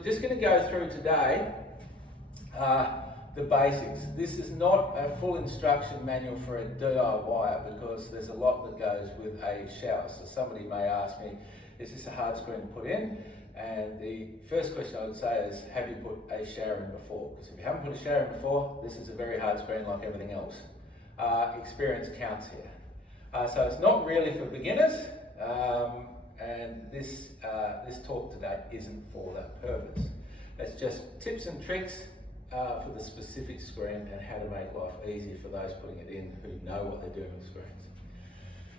we're just going to go through today the basics. This is not a full instruction manual for a DIYer because there's a lot that goes with a shower. So somebody may ask me, is this a hard screen to put in? And the first question I would say is, have you put a shower in before? Because if you haven't put a shower in before, this is a very hard screen like everything else. Experience counts here. So it's not really for beginners, and this talk today isn't for that purpose. It's just tips and tricks for the specific screen and how to make life easier for those putting it in who know what they're doing with screens.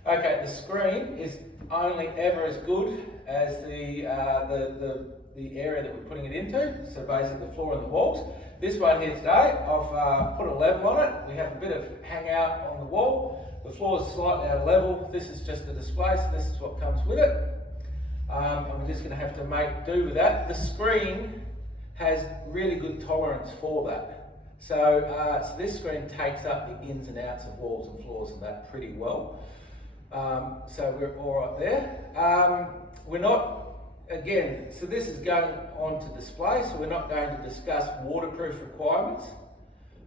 Okay, the screen is only ever as good as the area that we're putting it into, so basically the floor and the walls. This one here today, I've put a level on it. We have a bit of hangout on the wall. The floor is slightly out of level. This is just a display, so this is what comes with it. And we're just going to have to make do with that. The screen has really good tolerance for that. So, so this screen takes up the ins and outs of walls and floors and that pretty well. So we're all right there. We're not, again, so this is going on to display, so we're not going to discuss waterproof requirements.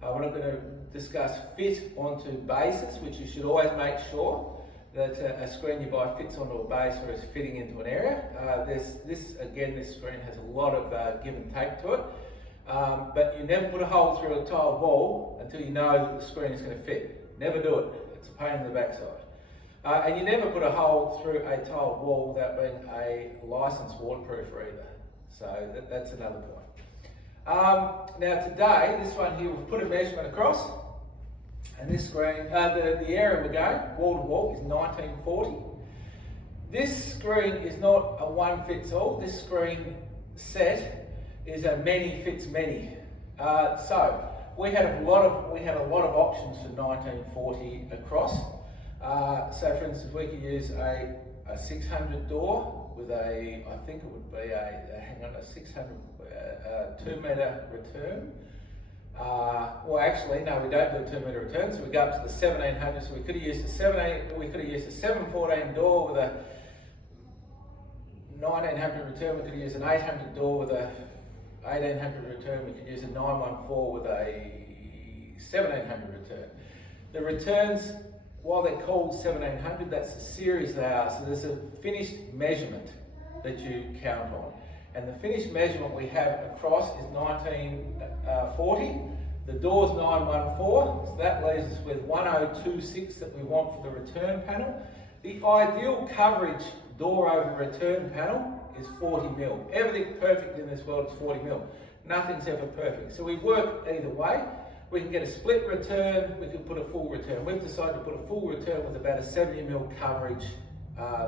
We're not going to discuss fit onto bases, which you should always make sure that a screen you buy fits onto a base or is fitting into an area. This screen has a lot of give and take to it, but you never put a hole through a tiled wall until you know that the screen is going to fit. Never do it. It's a pain in the backside. And you never put a hole through a tiled wall without being a licensed waterproofer either. So that's another point. Now today, this one here, we've put a measurement across, and this screen, the area we're going, wall to wall, is 1940. This screen is not a one fits all. This screen set is a many fits many. So we had a lot of options for 1940 across. So for instance, we could use a 600 door with I think it would be a 600 2 metre return. Well, actually, no, we don't do a 2 metre return, so we go up to the 1700. So we could have used a 714 door with a 1900 return. We could use an 800 door with a 1800 return. We could use a 914 with a 1700 return. The returns, while they're called 1700, that's the series they are. So there's a finished measurement that you count on. And the finished measurement we have across is 1940. The door's 914, so that leaves us with 1026 that we want for the return panel. The ideal coverage door over return panel is 40 mil. Everything perfect in this world is 40 mil. Nothing's ever perfect. So we work either way. We can get a split return, we could put a full return. We've decided to put a full return with about a 70 mil coverage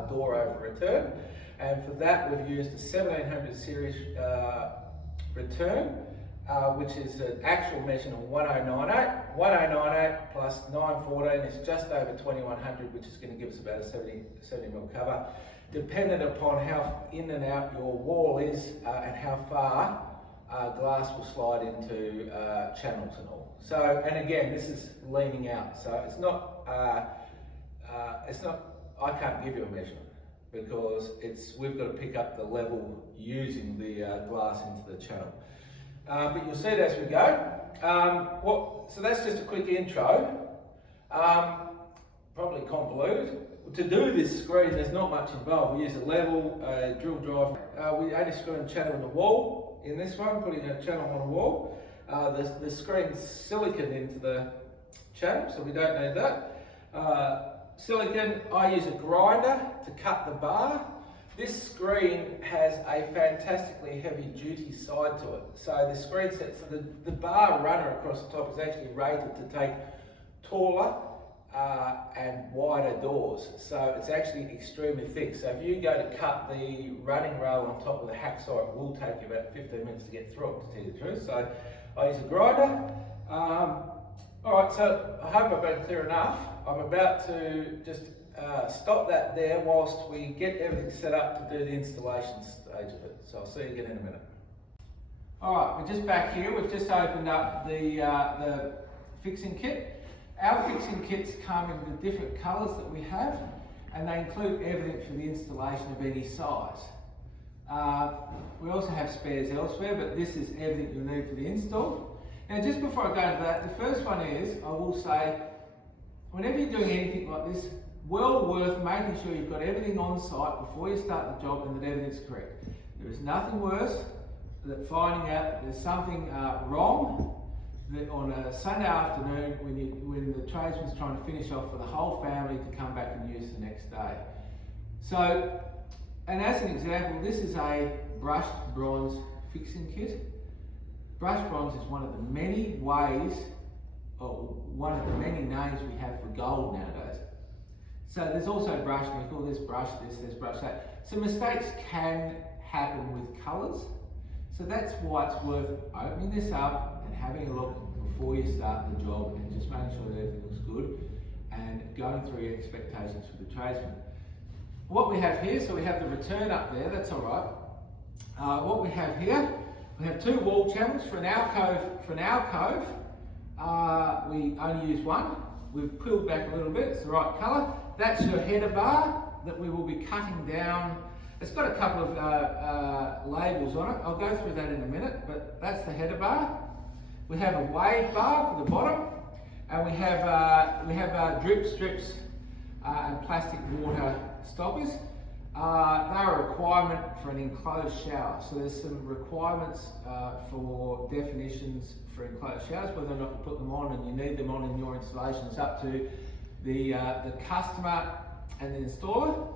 door over return. And for that, we've used a 1700 series return, which is an actual measurement of 1098. 1098 plus 914 is just over 2100, which is going to give us about a 70 mil cover, dependent upon how in and out your wall is and how far glass will slide into channels and all. So, and again, this is leaning out, so it's not. I can't give you a measurement because we've got to pick up the level using the glass into the channel. But you'll see it as we go. So that's just a quick intro. Probably convoluted. To do this screen, there's not much involved. We use a level, a drill drive. We only screw a channel in the wall. In this one, putting a channel on a wall. The screen's silicon into the channel, so we don't need that. Silicon, I use a grinder to cut the bar. This screen has a fantastically heavy duty side to it. So the screen set, so the bar runner across the top is actually rated to take taller and wider doors. So it's actually extremely thick. So if you go to cut the running rail on top of the hacksaw, it will take you about 15 minutes to get through it, to tell you the truth. So I use a grinder. Alright, so I hope I've been clear enough. I'm about to just stop that there whilst we get everything set up to do the installation stage of it. So I'll see you again in a minute. Alright, we're just back here. We've just opened up the fixing kit. Our fixing kits come in the different colours that we have, and they include everything for the installation of any size. We also have spares elsewhere, but this is everything you'll need for the install. Now, just before I go into that, the first one is, I will say, whenever you're doing anything like this, well worth making sure you've got everything on site before you start the job and that everything's correct. There is nothing worse than finding out that there's something wrong that on a Sunday afternoon when the tradesman's trying to finish off for the whole family to come back and use the next day. So, and as an example, this is a brushed bronze fixing kit. Brushed bronze is one of the many ways, or one of the many names we have for gold nowadays. So there's also brushed nickel, there's brushed this, there's brushed that. So mistakes can happen with colours. So that's why it's worth opening this up and having a look before you start the job and just making sure that everything looks good and going through your expectations for the tradesman. What we have here, so we have the return up there, that's all right. What we have here, we have two wall channels for an alcove. We only use one. We've peeled back a little bit, it's the right colour. That's your header bar that we will be cutting down. It's got a couple of labels on it. I'll go through that in a minute, but that's the header bar. We have a wave bar for the bottom, and we have drip strips and plastic water stoppers. They are a requirement for an enclosed shower. So there's some requirements for definitions for enclosed showers, whether or not you put them on and you need them on in your installation. It's up to the customer and the installer.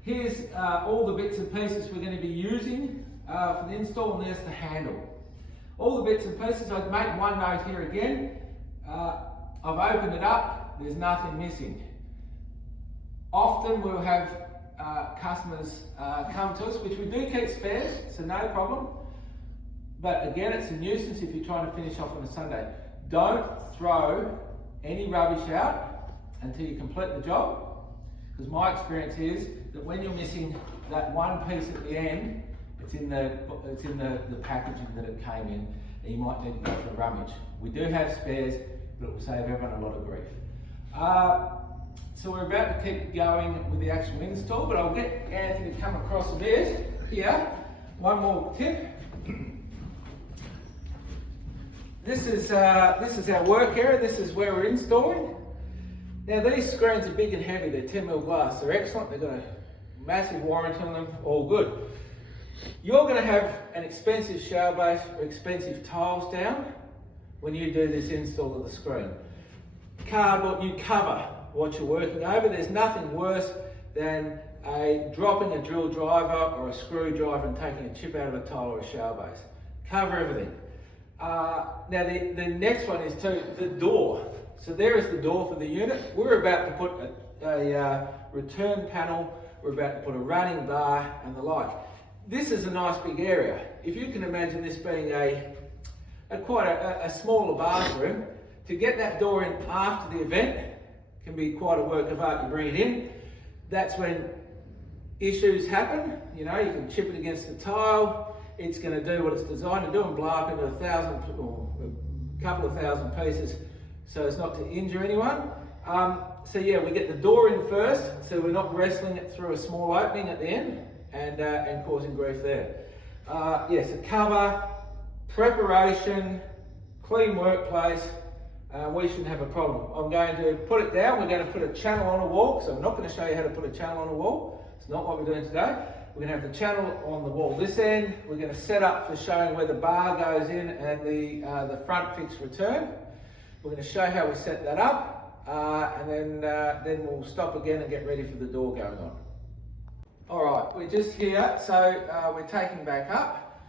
Here's all the bits and pieces we're going to be using for the install, and there's the handle. All the bits and pieces, I'd make one note here again. I've opened it up, there's nothing missing. Often we'll have customers come to us, which we do keep spares, so no problem. But again, it's a nuisance if you're trying to finish off on a Sunday. Don't throw any rubbish out until you complete the job, because my experience is that when you're missing that one piece at the end, it's in the packaging that it came in, and you might need to go for a rummage. We do have spares, but it will save everyone a lot of grief. So we're about to keep going with the actual install, but I'll get Anthony to come across a bit here. One more tip. This is our work area. This is where we're installing. Now these screens are big and heavy. They're 10mm glass. They're excellent. They've got a massive warranty on them. All good. You're going to have an expensive shower base or expensive tiles down when you do this install of the screen. Cardboard, you cover what you're working over. There's nothing worse than dropping a drill driver or a screwdriver and taking a chip out of a tile or a shower base. Cover everything. Now the next one is the door. So there is the door for the unit. We're about to put a return panel, we're about to put a running bar and the like. This is a nice big area. If you can imagine this being quite a smaller bathroom, to get that door in after the event can be quite a work of art. You bring it in, that's when issues happen. You know, you can chip it against the tile, it's going to do what it's designed to do and blow up into a couple of thousand pieces so as not to injure anyone. So yeah, we get the door in first, so we're not wrestling it through a small opening at the end and causing grief there. Yes, a cover, preparation, clean workplace, we shouldn't have a problem. I'm going to put it down, we're going to put a channel on a wall, so I'm not going to show you how to put a channel on a wall. It's not what we're doing today. We're going to have the channel on the wall this end. We're going to set up for showing where the bar goes in and the front fixed return. We're going to show how we set that up, and then we'll stop again and get ready for the door going on. All right, we're just here, so we're taking back up.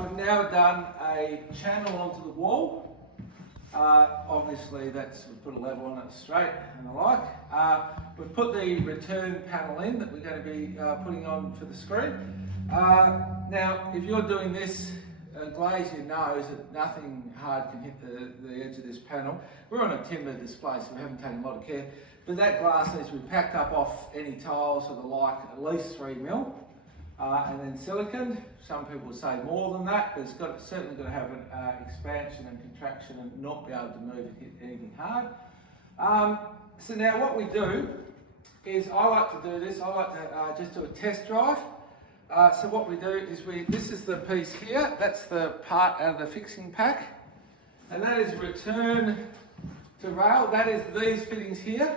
We've now done a channel onto the wall. Obviously we've put a level on it straight and the like. We've put the return panel in that we're going to be putting on for the screen. Now, if you're doing this, glazier knows that nothing hard can hit the edge of this panel. We're on a timber display, so we haven't taken a lot of care. But that glass needs to be packed up off any tiles or the like, at least 3mm. And then silicon, some people say more than that, but it's certainly got to have an expansion and contraction and not be able to move and hit anything hard. So now what we do is, I like to do this, I like to just do a test drive. So what we do is this is the piece here, that's the part out of the fixing pack, and that is return to rail, that is these fittings here.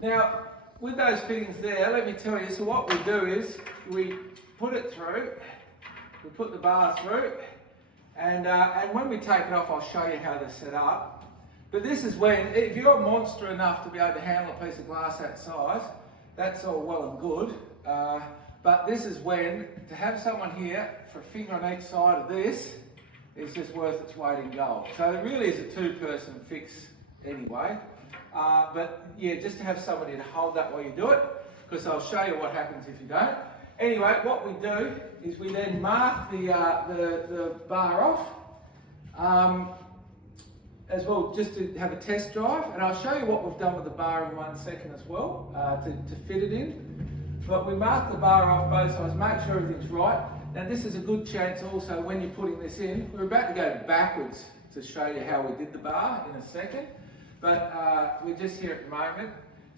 Now, with those fittings there, let me tell you, so what we do is we put it through, we put the bar through, and when we take it off, I'll show you how they're set up. But this is when, if you're a monster enough to be able to handle a piece of glass that size, that's all well and good. But this is when, to have someone here for a finger on each side of this, is just worth its weight in gold. So it really is a two-person fix anyway. But yeah, just to have somebody to hold that while you do it, because I'll show you what happens if you don't. Anyway, what we do is we then mark the bar off, as well, just to have a test drive, and I'll show you what we've done with the bar in 1 second as well, to fit it in. But we mark the bar off both sides, make sure everything's right. Now this is a good chance also when you're putting this in, we're about to go backwards to show you how we did the bar in a second, but we're just here at the moment.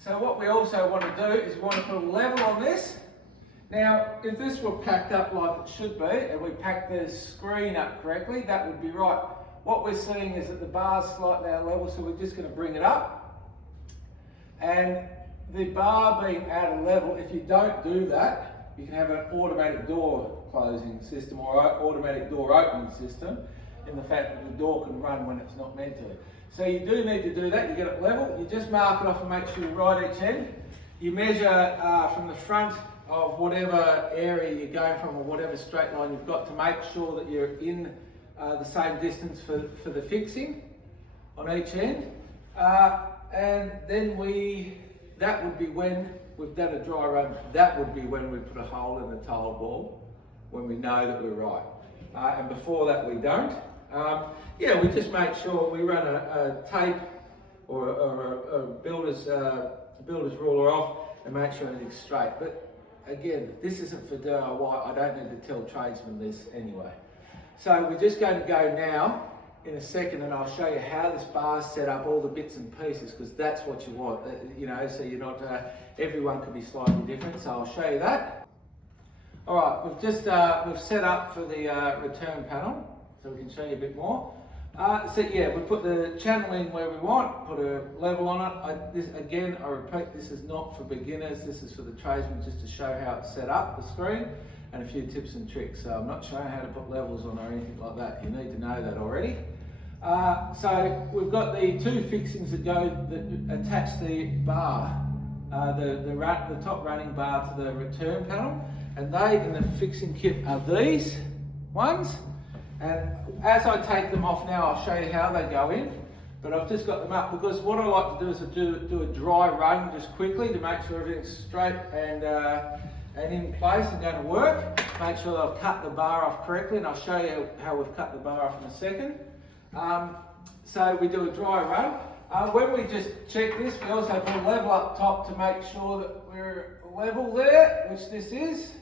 So what we also want to do is we want to put a level on this. Now, if this were packed up like it should be, and we packed the screen up correctly, that would be right. What we're seeing is that the bar's slightly out of level, so we're just going to bring it up. And the bar being out of level, if you don't do that, you can have an automatic door closing system or automatic door opening system, in the fact that the door can run when it's not meant to. So you do need to do that, you get it level, you just mark it off and make sure you're right each end. You measure from the front of whatever area you're going from or whatever straight line you've got to make sure that you're in the same distance for the fixing on each end. And then that would be when we've done a dry run, that would be when we put a hole in the tiled wall, when we know that we're right. And before that we don't. Yeah, we just make sure we run a tape or a builder's ruler off and make sure everything's straight. But again, this isn't for DIY, I don't need to tell tradesmen this anyway. So we're just going to go now in a second and I'll show you how this bar's set up, all the bits and pieces, because that's what you want, you know, so you're not, everyone can be slightly different, so I'll show you that. All right, we've set up for the return panel, so we can show you a bit more. So yeah, we put the channel in where we want, put a level on it. Again, I repeat, this is not for beginners, this is for the tradesmen, just to show how it's set up, the screen, and a few tips and tricks. So I'm not showing how to put levels on or anything like that, you need to know that already. So we've got the two fixings that attach the bar, the top running bar to the return panel, and they in the fixing kit are these ones. And as I take them off now, I'll show you how they go in, but I've just got them up because what I like to do is do a dry run just quickly to make sure everything's straight and in place and going to work. Make sure that I've cut the bar off correctly, and I'll show you how we've cut the bar off in a second. So we do a dry run. When we just check this, we also put a level up top to make sure that we're level there, which this is.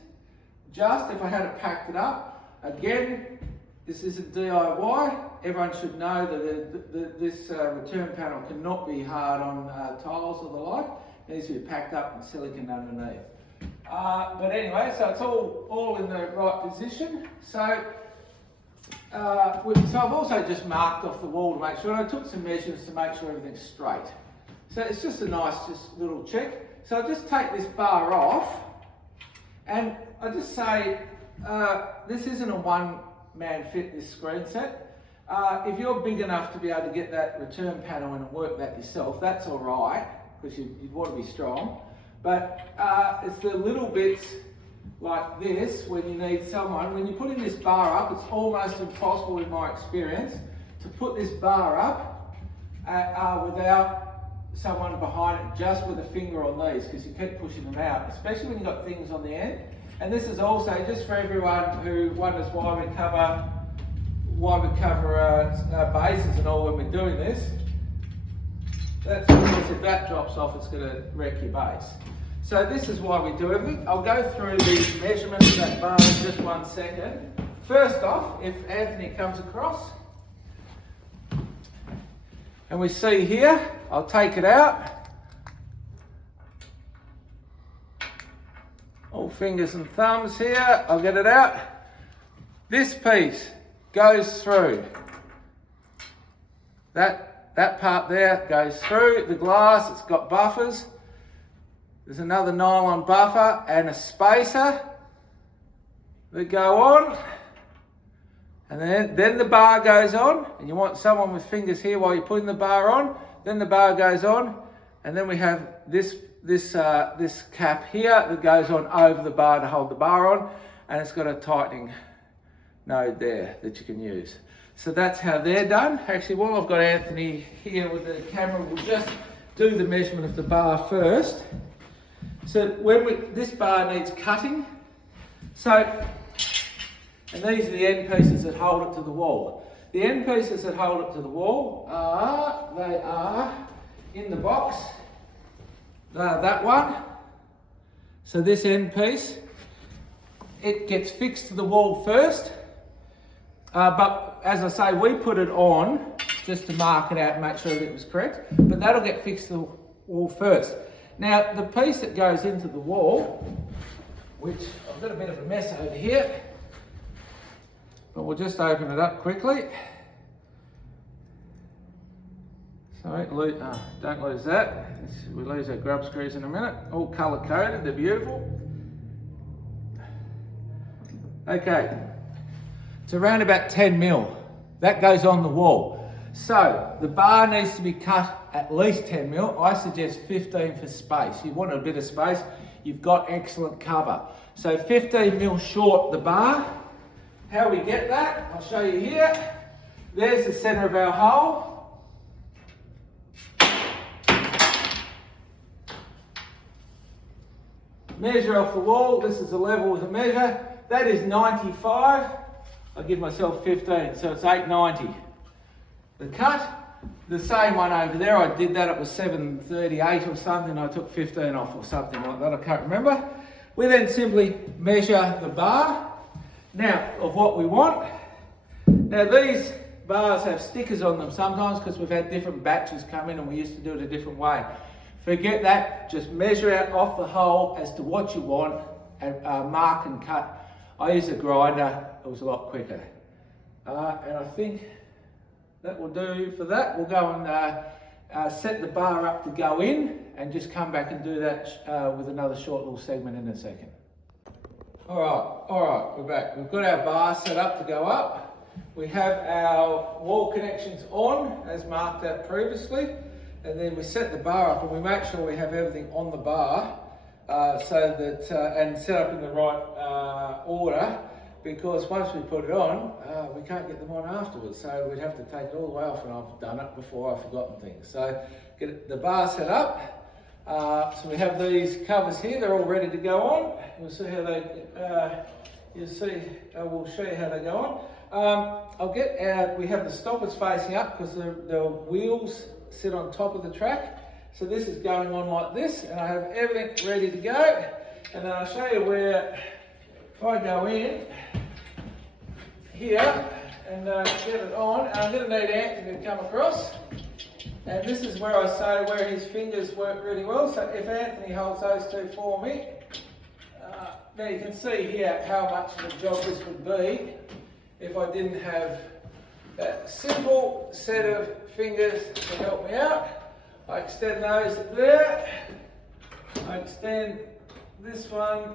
Just if I had it packed it up. Again, this isn't DIY. Everyone should know that this return panel cannot be hard on tiles or the like. It needs to be packed up and silicone underneath. But anyway, so it's all in the right position. So I've also just marked off the wall to make sure, and I took some measurements to make sure everything's straight. So it's just a nice little check. So I'll just take this bar off, and I just say, this isn't a one-man fit, this screen set. If you're big enough to be able to get that return panel in and work that yourself, that's all right, because you'd want to be strong. But it's the little bits like this when you need someone. When you're putting this bar up, it's almost impossible in my experience to put this bar up without someone behind it, just with a finger on these, because you keep pushing them out, especially when you've got things on the end. And this is also just for everyone who wonders why we cover bases and all when we're doing this. That's because if that drops off, it's going to wreck your base. So this is why we do everything. I'll go through the measurements of that bar in just 1 second. First off, if Anthony comes across, and we see here, I'll take it out. all fingers and thumbs here. I'll get it out. This piece goes through. That part there goes through the glass. It's got buffers. There's another nylon buffer and a spacer that go on. And then the bar goes on, and you want someone with fingers here while you're putting the bar on. Then the bar goes on, and then we have this cap here that goes on over the bar to hold the bar on, and it's got a tightening node there that you can use. So that's how they're done. Actually, while I've got Anthony here with the camera, we'll just do the measurement of the bar first. So this bar needs cutting. And these are the end pieces that hold it to the wall. The end pieces that hold it to the wall are in the box. That one. So this end piece, it gets fixed to the wall first. But as I say, we put it on just to mark it out and make sure that it was correct. But that'll get fixed to the wall first. Now, the piece that goes into the wall, which I've got a bit of a mess over here, but we'll just open it up quickly. Sorry, don't lose that. We lose our grub screws in a minute. All colour coded, they're beautiful. Okay, it's around about 10 mil. That goes on the wall. So the bar needs to be cut at least 10 mil. I suggest 15 for space. You want a bit of space, you've got excellent cover. So 15 mil short the bar. How we get that, I'll show you here. There's the centre of our hole. Measure off the wall. This is the level with a measure. That is 95. I'll give myself 15, so it's 890. The cut, the same one over there. I did that, it was 738 or something. I took 15 off or something like that, I can't remember. We then simply measure the bar. Now, of what we want. Now these bars have stickers on them sometimes because we've had different batches come in and we used to do it a different way. Forget that, just measure out off the hole as to what you want and mark and cut. I use a grinder, it was a lot quicker. And I think that will do for that. We'll go and set the bar up to go in and just come back and do that with another short little segment in a second. All right, we're back. We've got our bar set up to go up. We have our wall connections on, as marked out previously, and then we set the bar up and we make sure we have everything on the bar so that and set up in the right order, because once we put it on, we can't get them on afterwards. So we'd have to take it all the way off, and I've done it before, I've forgotten things. So get the bar set up. So we have these covers here, they're all ready to go on. We'll see how they, we'll show you how they go on. We have the stoppers facing up because the wheels sit on top of the track. So this is going on like this, and I have everything ready to go. And then I'll show you where, if I go in here and get it on, and I'm going to need Anthony to come across. And this is where I say where his fingers work really well. So if Anthony holds those two for me, now you can see here how much of a job this would be if I didn't have that simple set of fingers to help me out. I extend those there. I extend this one.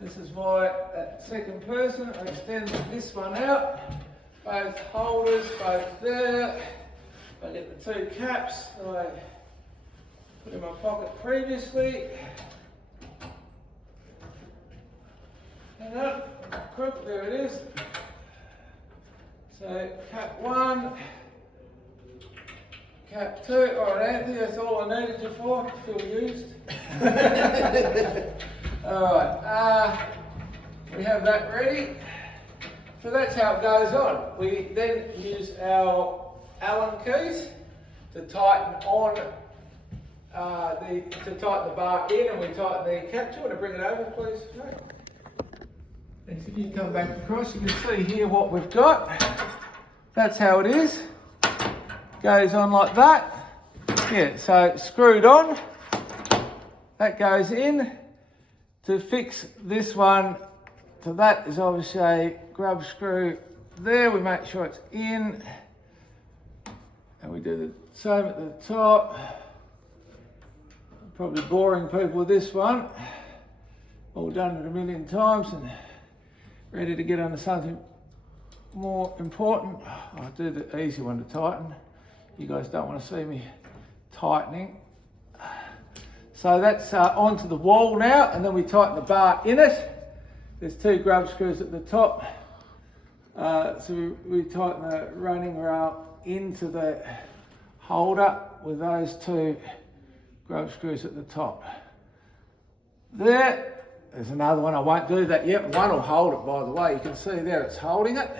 This is why that second person. I extend this one out. Both holders, both there. I get the two caps that I put in my pocket previously. And up, crook, there it is. So cap one, cap two. All right, Anthony, that's all I needed you for. Feel used. All right, we have that ready. So that's how it goes on. We then use our Allen keys to tighten on to tighten the bar in, and we tighten the cap. Do you want to bring it over, please? No. Next, if you come back across, you can see here what we've got. That's how it is. Goes on like that. Yeah, so screwed on. That goes in, To fix this one to that is obviously a grub screw there. We make sure it's in, and we do the same at the top. Probably boring people with this one. All done it a million times and ready to get on to something more important. I'll do the easy one to tighten. You guys don't want to see me tightening. So that's onto the wall now, and then we tighten the bar in it. There's 2 grub screws at the top. So we tighten the running rail into the holder with those 2 grub screws at the top. There's another one. I won't do that yet. One will hold it, by the way. You can see there it's holding it.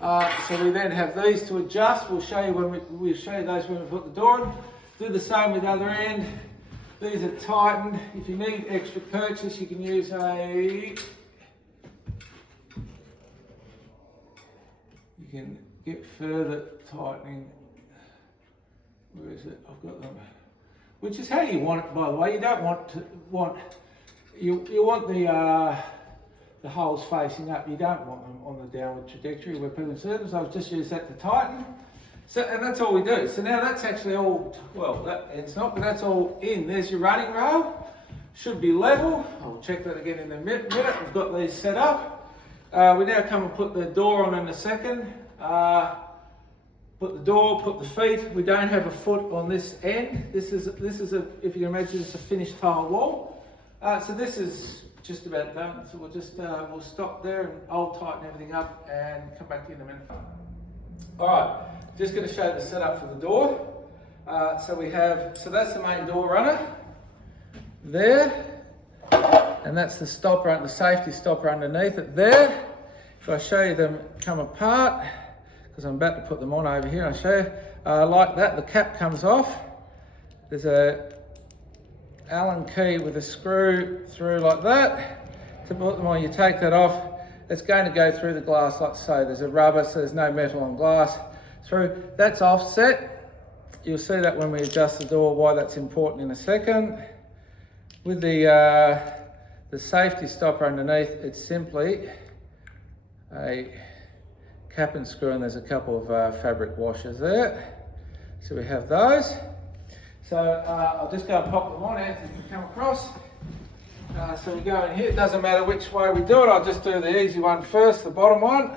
So we then have these to adjust. We'll show you we'll show you those when we put the door in. Do the same with the other end. These are tightened. If you need extra purchase, you can use you can get further tightening. Where is it? I've got them. Which is how you want it, by the way. You don't want you want the holes facing up. You don't want them on the downward trajectory where people insert them. So I've just used that to tighten. So, and that's all we do. So now that's actually all, well, that ends not, but that's all in. There's your running rail. Should be level. I'll check that again in a minute. We've got these set up. We now come and put the door on in a second. Put the door, put the feet. We don't have a foot on this end. This is a, if you can imagine, it's a finished tile wall. So this is just about done. So we'll just we'll stop there and I'll tighten everything up and come back to you in a minute. All right, just going to show the setup for the door. So that's the main door runner there, and that's the stopper, the safety stopper underneath it there. If I show you them come apart, because I'm about to put them on over here, I'll show you. Like that, the cap comes off. There's a Allen key with a screw through like that. To put them on, you take that off. It's going to go through the glass like so. There's a rubber, so there's no metal on glass through. That's offset. You'll see that when we adjust the door, why that's important in a second. With the safety stopper underneath, it's simply a cap and screw, and there's a couple of fabric washers there. So we have those. So I'll just go and pop them on. Anthony can come across. So we go in here. It doesn't matter which way we do it. I'll just do the easy one first, the bottom one.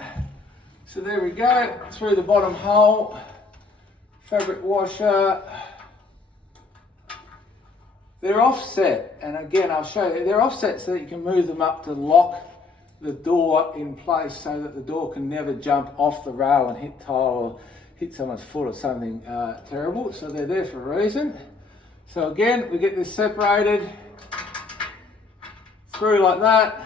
So there we go, through the bottom hole, fabric washer. They're offset, and again I'll show you, they're offset so that you can move them up to lock the door in place so that the door can never jump off the rail and hit tile or hit someone's foot or something terrible. So they're there for a reason. So again, we get this separated, through like that,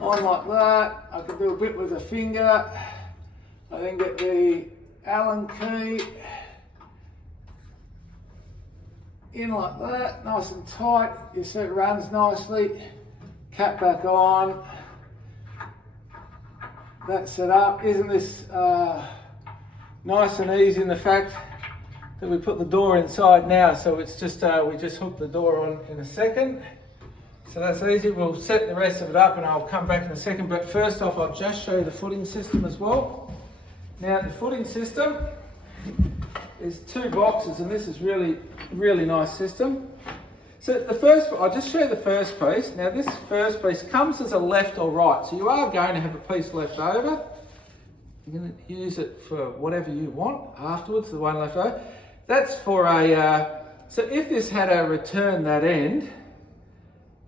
on like that. I can do a bit with a finger. I then get the Allen key in like that, nice and tight. You see it runs nicely. Cap back on. That's set up. Isn't this nice and easy in the fact that we put the door inside now? So it's just we just hook the door on in a second. So that's easy. We'll set the rest of it up and I'll come back in a second. But first off, I'll just show you the footing system as well. Now the footing system is 2 boxes, and this is really nice system. So the first, I'll just show you the first piece. Now this first piece comes as a left or right. So you are going to have a piece left over. You're going to use it for whatever you want afterwards, the one left over. That's for a, so if this had a return that end,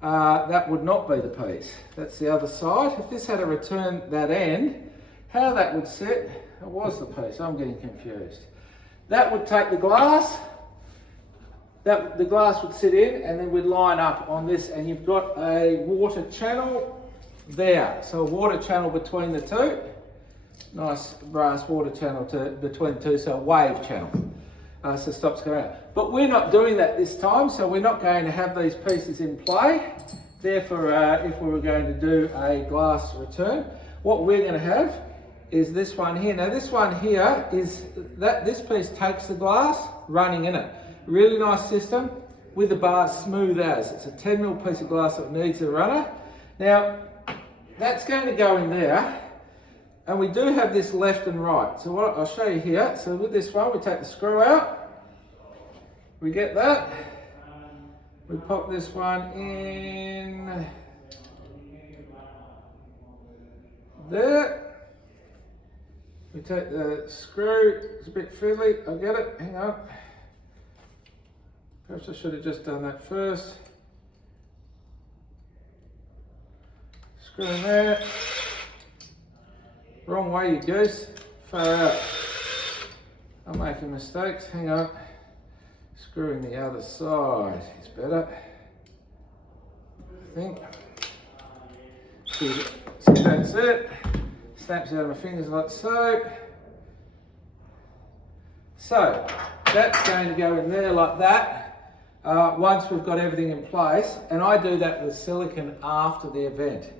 that would not be the piece. That's the other side. If this had a return that end, how that would sit, it was the piece. I'm getting confused. That would take the glass, the glass would sit in, and then we'd line up on this, and you've got a water channel there. So a water channel between the two. Nice brass water channel between the two, so a wave channel. So stops going out. But we're not doing that this time, so we're not going to have these pieces in play. Therefore, if we were going to do a glass return, what we're going to have is this one here. Now this one here is that this piece takes the glass running in it. Really nice system. with the bar smooth as. It's a 10mm piece of glass that needs a runner. Now, that's going to go in there, and we do have this left and right. So what I'll show you here, so with this one, we take the screw out, we get that, we pop this one in there. We take the screw, it's a bit fiddly, I'll get it, hang on. Perhaps I should have just done that first. Screw in there. Wrong way, you goose. Far out. I'm making mistakes, hang on. Screwing the other side is better, I think. See, that's it. Snaps out of my fingers like so. So, that's going to go in there like that. Once we've got everything in place, and I do that with silicon after the event.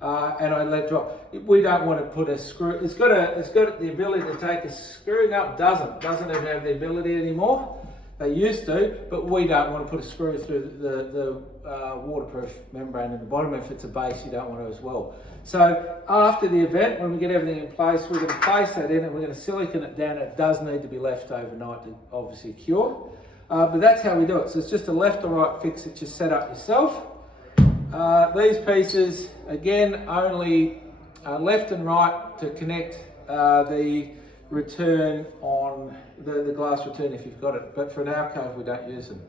And I let drop. We don't want to put a screw. It's got the ability to take a screw. No, it doesn't even have the ability anymore. They used to, but we don't want to put a screw through the waterproof membrane in the bottom. If it's a base, you don't want to as well. So after the event, when we get everything in place, we're going to place that in and we're going to silicon it down. It does need to be left overnight to obviously cure. But that's how we do it. So it's just a left or right fix that you set up yourself. These pieces, again, only left and right to connect the return on the glass return if you've got it. But for an alcove, we don't use them.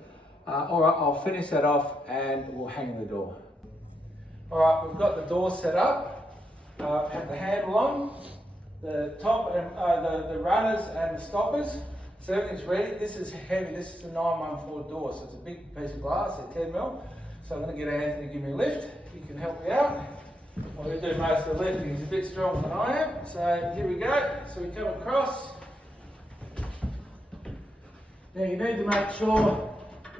All right, I'll finish that off and we'll hang the door. All right, we've got the door set up. Have the handle on, the top and the runners and the stoppers. So everything's ready. This is heavy. This is a 914 door, so it's a big piece of glass, at 10mm. So I'm going to get Anthony to give me a lift. He can help me out. I'm going to do most of the lifting. He's a bit stronger than I am. So here we go. So we come across. Now you need to make sure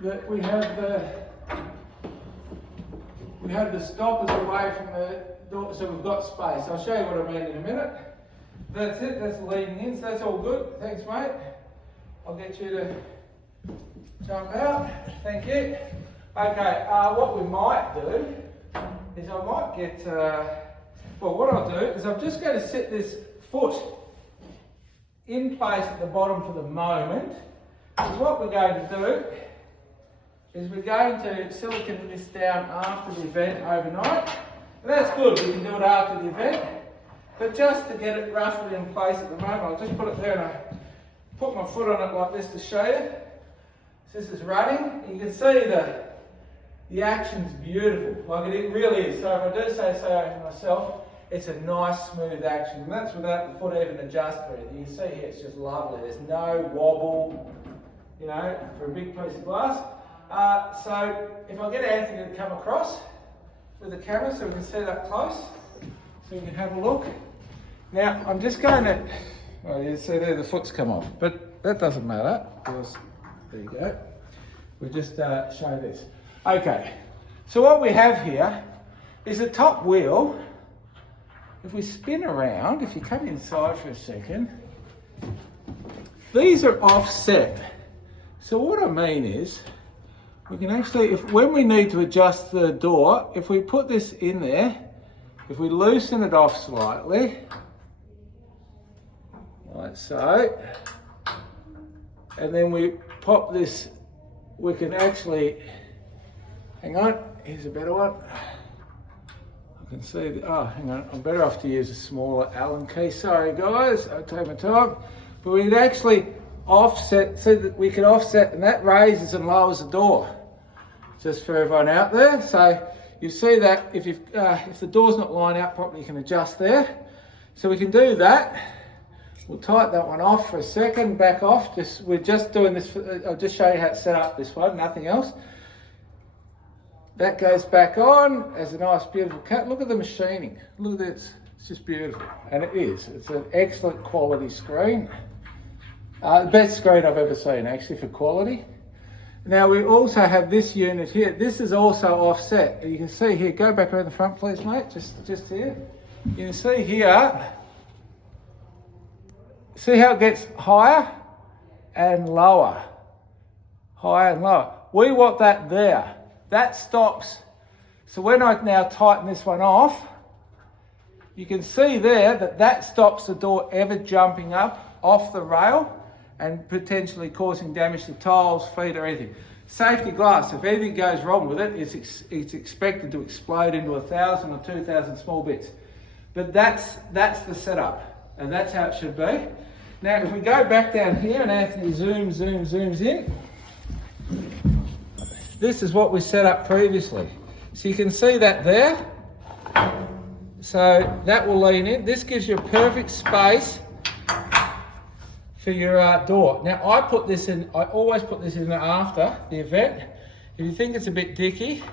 that we have the stoppers away from the door, so we've got space. I'll show you what I mean in a minute. That's it. That's the leading in. So that's all good. Thanks, mate. I'll get you to jump out. Thank you. Okay, what we might do is I might get, well, what I'll do is I'm just going to set this foot in place at the bottom for the moment. Because what we're going to do is we're going to silicon this down after the event overnight. And that's good, we can do it after the event. But just to get it roughly in place at the moment, I'll just put it there and I put my foot on it like this to show you. So this is running. You can see the action's beautiful, like it really is. So if I do say so myself, it's a nice smooth action. And that's without the foot even adjusting or anything. You can see here it's just lovely. There's no wobble, you know, for a big piece of glass. So if I get Anthony to come across with the camera so we can see it up close, so you can have a look. Now I'm just going to, well, you see there the foot's come off, but that doesn't matter because, there you go. We'll just show this. Okay, so what we have here is a top wheel. If we spin around, if you come inside for a second, these are offset. So what I mean is, we can actually, when we need to adjust the door, if we put this in there, if we loosen it off slightly, like so, and then we pop this, we can actually, hang on, here's a better one. I can see, oh, hang on, I'm better off to use a smaller Allen key. Sorry guys, I'll take my time. But we can actually offset, so that we can offset, and that raises and lowers the door. Just for everyone out there. So you see that if the door's not lined out properly, you can adjust there. So we can do that. We'll tighten that one off for a second, back off. We're just doing this, I'll just show you how it's set up this one, nothing else. That goes back on as a nice beautiful cut. Look at the machining, look at this, it's just beautiful. And it is, it's an excellent quality screen. The best screen I've ever seen actually for quality. Now we also have this unit here. This is also offset. You can see here, go back around the front please mate, just here. You can see here, see how it gets higher and lower, higher and lower. we want that there. That stops. So when I now tighten this one off, you can see there that that stops the door ever jumping up off the rail and potentially causing damage to tiles, feet or anything. Safety glass, if anything goes wrong with it, it's expected to explode into 1,000 or 2,000 small bits. But that's the setup, and that's how it should be. Now, if we go back down here, and Anthony zooms in, this is what we set up previously. So you can see that there. So that will lean in. This gives you a perfect space for your door. Now I always put this in after the event. If you think it's a bit dicky,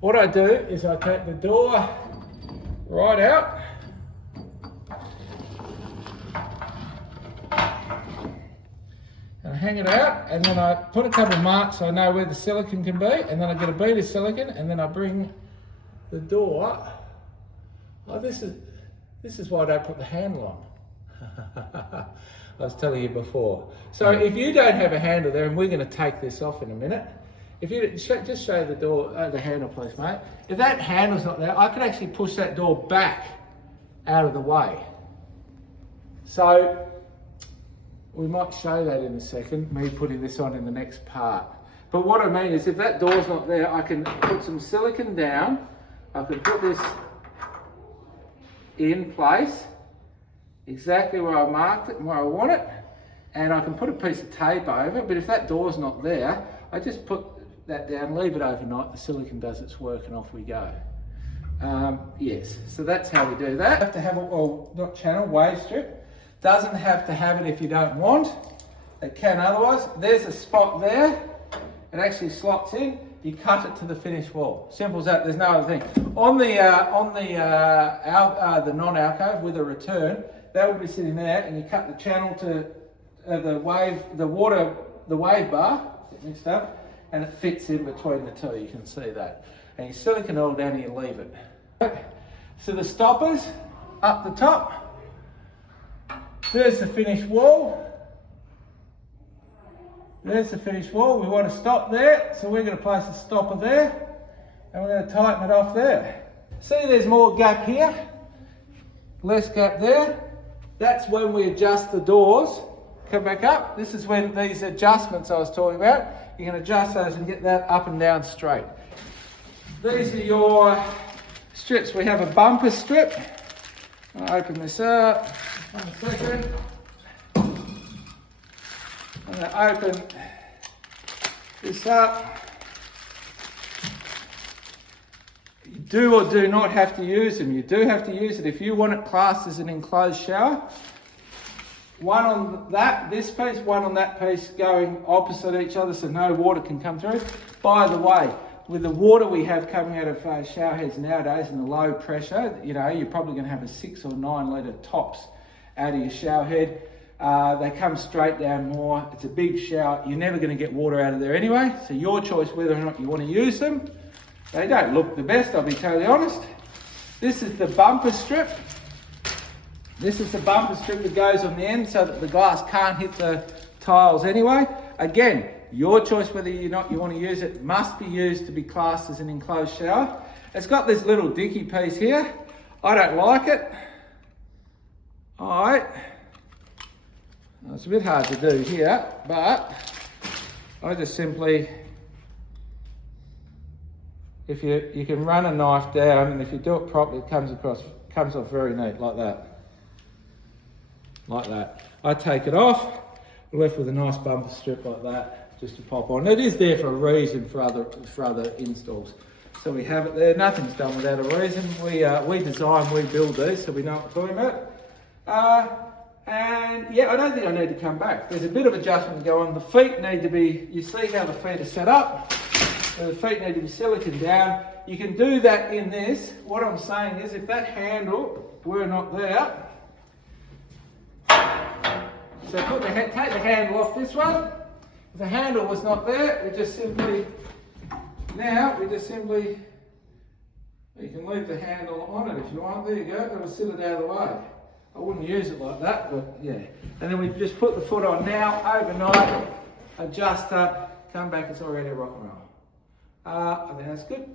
what I do is I take the door right out. And I hang it out, and then I put a couple of marks so I know where the silicone can be, and then I get a bead of silicone, and then I bring the door. Oh, this is why I don't put the handle on. I was telling you before. So if you don't have a handle there, and we're going to take this off in a minute, if you just show the door, the handle, please, mate. If that handle's not there, I can actually push that door back out of the way. So we might show that in a second, me putting this on in the next part. But what I mean is, if that door's not there, I can put some silicone down. I can put this in place exactly where I marked it and where I want it, and I can put a piece of tape over it. But if that door's not there, I just put that down, leave it overnight, the silicone does its work, and off we go. Yes, so that's how we do that. You have to have wave strip. Doesn't have to have it if you don't want. It can otherwise. There's a spot there. It actually slots in. You cut it to the finished wall. Simple as that. There's no other thing. On the non-alcove with a return, that will be sitting there, and you cut the channel to the wave bar, get mixed up, and it fits in between the two. You can see that. And you silicone all down and you leave it. So the stoppers up the top. There's the finished wall. There's the finished wall. We want to stop there, so we're going to place a stopper there, and we're going to tighten it off there. See, there's more gap here, less gap there. That's when we adjust the doors. Come back up. This is when these adjustments I was talking about, you can adjust those and get that up and down straight. These are your strips. We have a bumper strip. I'll open this up. 1 second. I'm going to open this up. You do or do not have to use them. You do have to use it if you want it classed as an enclosed shower. One on this piece, one on that piece, going opposite each other so no water can come through. By the way, with the water we have coming out of shower heads nowadays and the low pressure, you're probably going to have a 6 or 9 litre tops out of your shower head. They come straight down more. It's a big shower. You're never going to get water out of there anyway. So your choice whether or not you want to use them. They don't look the best, I'll be totally honest. This is the bumper strip. This is the bumper strip that goes on the end so that the glass can't hit the tiles anyway. Again, your choice whether or not you want to use it. It must be used to be classed as an enclosed shower. It's got this little dicky piece here. I don't like it. Alright. It's a bit hard to do here, but I just simply, if you can run a knife down, and if you do it properly, it comes off very neat, like that. Like that. I take it off, left with a nice bumper strip like that, just to pop on. It is there for a reason for other installs. So we have it there. Nothing's done without a reason. We design, we build these, so we know what we're talking about. And yeah, I don't think I need to come back. There's a bit of adjustment to go on. The feet need to be, you see how the feet are set up? So the feet need to be silicone down. You can do that in this. What I'm saying is, if that handle were not there, so take the handle off this one. If the handle was not there, you can leave the handle on it if you want. There you go, it'll sit it out of the way. I wouldn't use it like that, but yeah. And then we just put the foot on now, overnight, adjust up, come back, it's all ready to rock and roll. I think that's good.